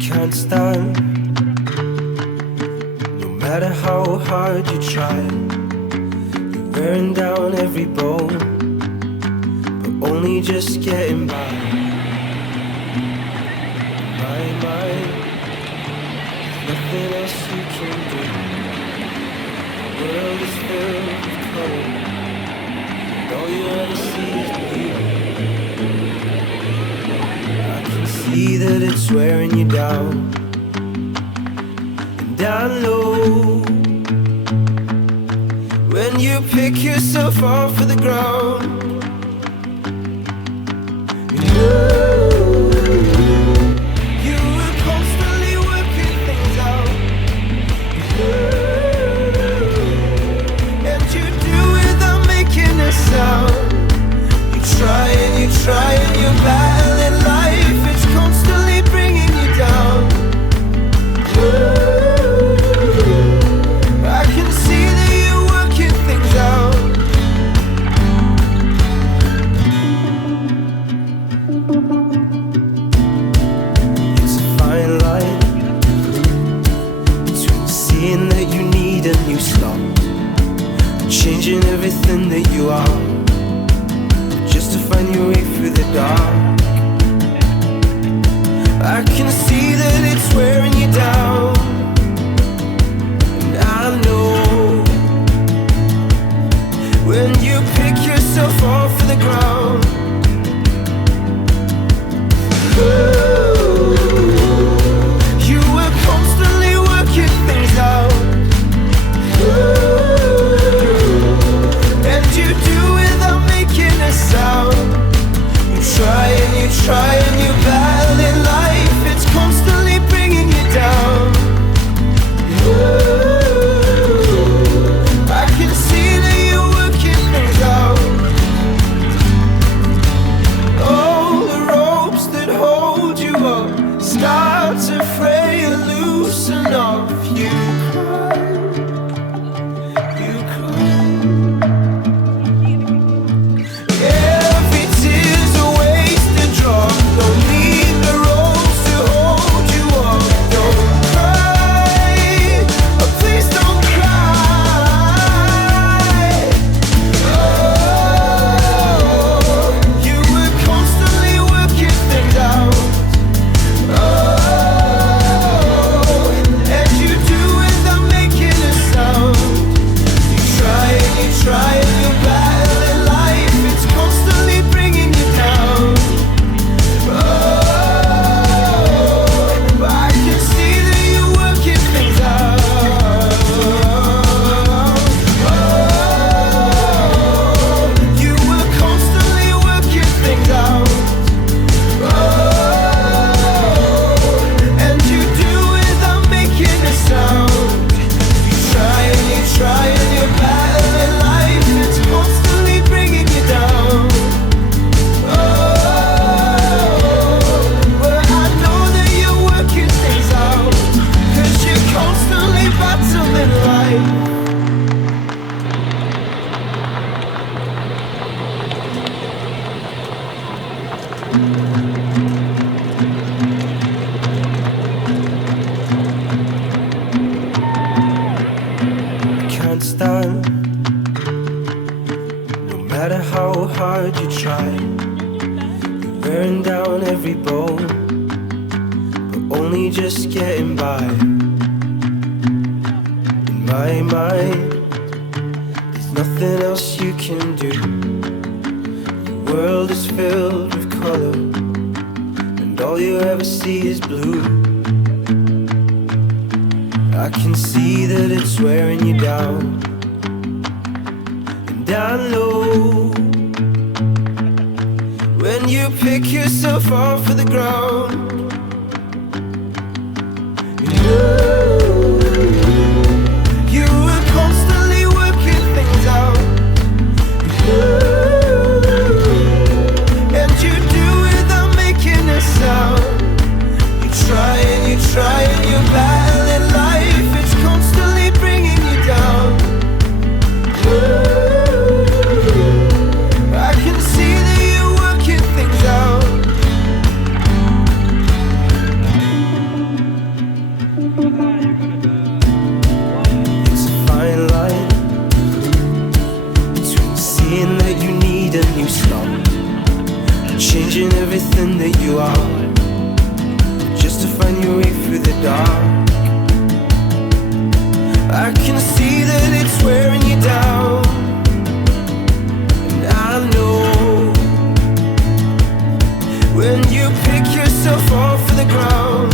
Can't stand, no matter how hard you try. You're wearing down every bone, but only just getting by. My mind, nothing else you can do. The world is filled with color, and all you ever see is blue. See that it's wearing you down, and I know when you pick yourself off of the ground. You were constantly working things out, and you do without making a sound. You try and you're battling life. It's constantly bringing you down. I can see that you're working things out. It's a fine line between seeing that you need a new start and changing everything that you are, just to find your way through the dark. I can see that it's wearing you down, and I know when you pick yourself off of the ground. You were constantly working things out, and you do without making a sound. You try and you're battling life. It's constantly bringing you down. I can see that you're working things out. All the ropes that hold you up start to fray and loosen off. You cry, you cry. Every tear's a wasted drop. Don't need the ropes to hold you up. Don't cry, oh please don't cry. Oh, you were constantly working things out. Oh, and you do without making a sound. You try and you're battling life. It's constantly bringing you down. Oh, but I can see that you're working things out. Oh, you were constantly working things out. Oh, and you do without making a sound. You try and you're battling life. It's constantly bringing you down. Oh, but I know that you're working things out, 'cause you're constantly battling life. Can't stand, no matter how hard you try. You're wearing down every bone, but only just getting by. In my mind, there's nothing else you can do. The world is filled with color, and all you ever see is blue. I can see that it's wearing you down, and I know when you pick yourself off of the ground. You were constantly working things out, and you do without making a sound. You try and you're battling life. It's constantly bringing you down. changing everything that you are, just to find your way through the dark. I can see that it's wearing you down, and I know when you pick yourself off of the ground.